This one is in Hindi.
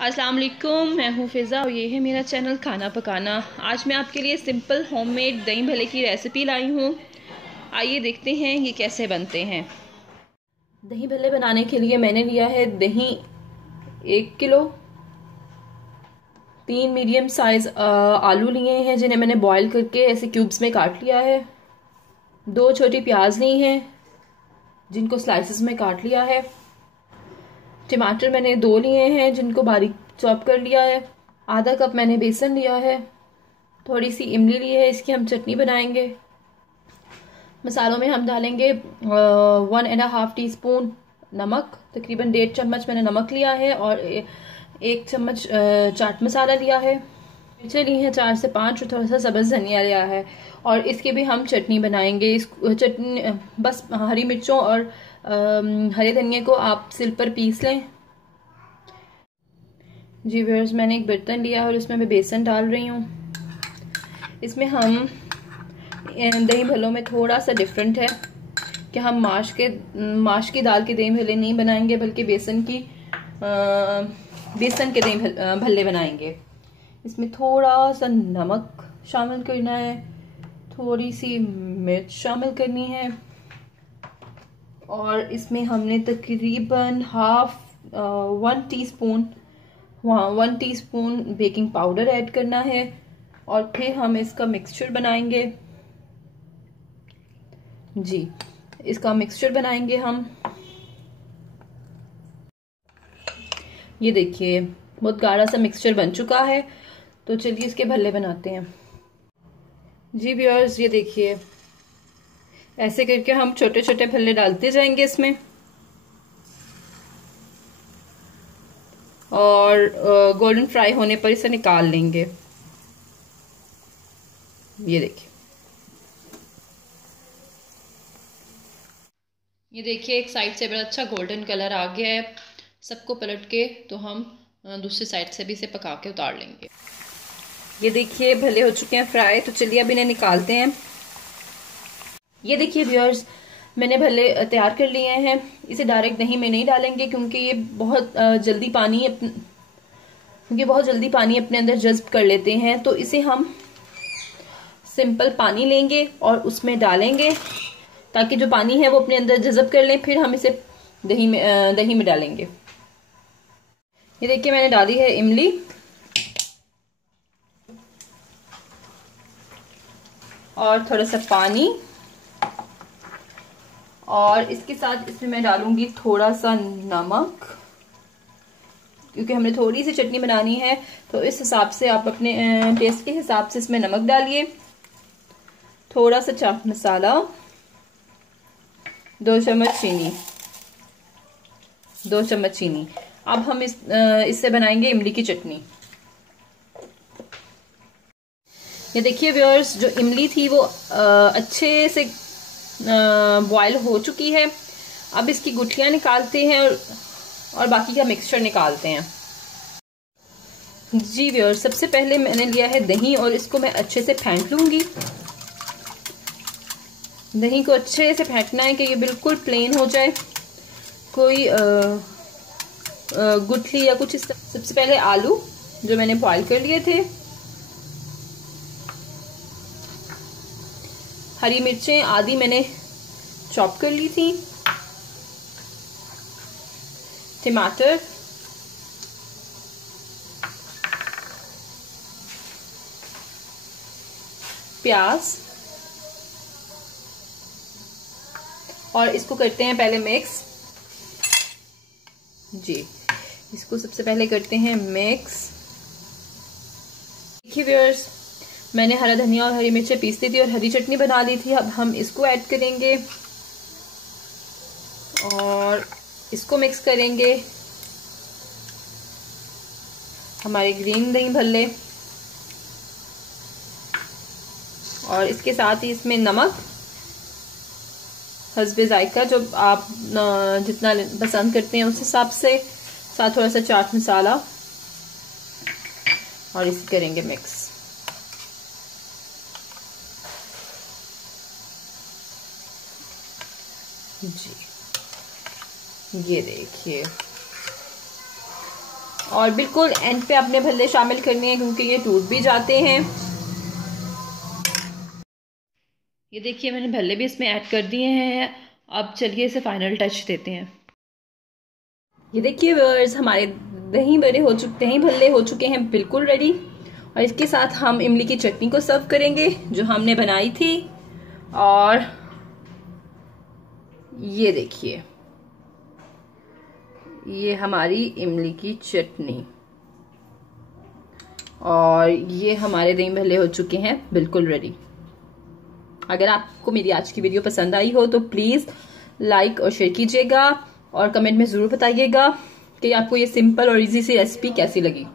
अस्सलाम वालेकुम, मैं हूँ फ़िज़ा और ये है मेरा चैनल खाना पकाना। आज मैं आपके लिए सिंपल होममेड दही भल्ले की रेसिपी लाई हूँ। आइए देखते हैं ये कैसे बनते हैं। दही भल्ले बनाने के लिए मैंने लिया है दही 1 किलो, 3 मीडियम साइज़ आलू लिए हैं जिन्हें मैंने बॉईल करके ऐसे क्यूब्स में काट लिया है। 2 छोटी प्याज ली हैं जिनको स्लाइसेस में काट लिया है। टमाटर मैंने 2 लिए हैं जिनको बारीक चॉप कर लिया है। आधा कप मैंने बेसन लिया है। थोड़ी सी इमली ली है, इसकी हम चटनी बनाएंगे। मसालों में हम डालेंगे 1.5 टीस्पून नमक, तकरीबन 1.5 चम्मच मैंने नमक लिया है और 1 चम्मच चाट मसाला लिया है। मिर्चें ली हैं 4 से 5 और थोड़ा सा सब्ज़ धनिया लिया है और इसकी भी हम चटनी बनाएंगे। इस चटनी बस हरी मिर्चों और हरे धनिया को आप सिल पर पीस लें। जी व्यूअर्स, मैंने एक बर्तन लिया और उसमें मैं बेसन डाल रही हूँ। इसमें हम दही भल्लों में थोड़ा सा डिफरेंट है कि हम माश की दाल के दही भल्ले नहीं बनाएंगे बल्कि बेसन के दही भल्ले बनाएंगे। इसमें थोड़ा सा नमक शामिल करना है, थोड़ी सी मिर्च शामिल करनी है और इसमें हमने तकरीबन 1 टीस्पून बेकिंग पाउडर ऐड करना है और फिर हम इसका मिक्सचर बनाएंगे। जी, इसका मिक्सचर बनाएंगे हम। ये देखिए बहुत गाढ़ा सा मिक्सचर बन चुका है, तो चलिए इसके भल्ले बनाते हैं। जी व्यूअर्स, ये देखिए ऐसे करके हम छोटे छोटे भल्ले डालते जाएंगे इसमें और गोल्डन फ्राई होने पर इसे निकाल लेंगे। ये देखिए एक साइड से बड़ा अच्छा गोल्डन कलर आ गया है। सबको पलट के तो हम दूसरी साइड से भी इसे पका के उतार लेंगे। ये देखिए भले हो चुके हैं फ्राई, तो चलिए अब इन्हें निकालते हैं। ये देखिए व्यूअर्स, मैंने भले तैयार कर लिए हैं। इसे डायरेक्ट दही में नहीं डालेंगे क्योंकि ये बहुत जल्दी पानी अपने अंदर जज्ब कर लेते हैं। तो इसे हम सिंपल पानी लेंगे और उसमें डालेंगे ताकि जो पानी है वो अपने अंदर जज्ब कर लें। फिर हम इसे दही में डालेंगे। ये देखिए मैंने डाली है इमली और थोड़ा सा पानी और इसके साथ इसमें मैं डालूंगी थोड़ा सा नमक, क्योंकि हमने थोड़ी सी चटनी बनानी है तो इस हिसाब से आप अपने टेस्ट के हिसाब से इसमें नमक डालिए। थोड़ा सा चाट मसाला, 2 चम्मच चीनी। अब हम इससे बनाएंगे इमली की चटनी। ये देखिए व्यूअर्स, जो इमली थी वो अच्छे से बॉयल हो चुकी है। अब इसकी गुठलियां निकालते हैं और बाकी का मिक्सचर निकालते हैं। जी व्यूअर्स, सबसे पहले मैंने लिया है दही और इसको मैं अच्छे से फेंट लूंगी। दही को अच्छे से फेंटना है कि ये बिल्कुल प्लेन हो जाए, कोई गुठली या कुछ। सबसे पहले आलू जो मैंने बॉईल कर लिए थे, हरी मिर्चें आधी मैंने चॉप कर ली थी, टमाटर, प्याज और इसको करते हैं पहले मिक्स। जी, इसको सबसे पहले करते हैं मिक्स। देखिए व्यूअर्स, मैंने हरा धनिया और हरी मिर्चें पीस ली थी और हरी चटनी बना ली थी। अब हम इसको ऐड करेंगे और इसको मिक्स करेंगे हमारे ग्रीन दही भल्ले और इसके साथ ही इसमें नमक हस्बे जायका, जो आप जितना पसंद करते हैं उस हिसाब से, साथ थोड़ा सा चाट मसाला और इसे करेंगे मिक्स। जी, ये देखिए और बिल्कुल एंड पे अपने भल्ले शामिल करने हैं क्योंकि ये टूट भी जाते हैं। ये देखिए मैंने भल्ले भी इसमें ऐड कर दिए हैं। अब चलिए इसे फाइनल टच देते हैं। ये देखिए व्यूअर्स, हमारे दही भल्ले हो चुके हैं बिल्कुल रेडी। और इसके साथ हम इमली की चटनी को सर्व करेंगे जो हमने बनाई थी। और ये देखिए, ये हमारी इमली की चटनी और ये हमारे दही भल्ले हो चुके हैं बिल्कुल रेडी। अगर आपको मेरी आज की वीडियो पसंद आई हो तो प्लीज लाइक और शेयर कीजिएगा और कमेंट में जरूर बताइएगा कि आपको ये सिंपल और इजी सी रेसिपी कैसी लगी।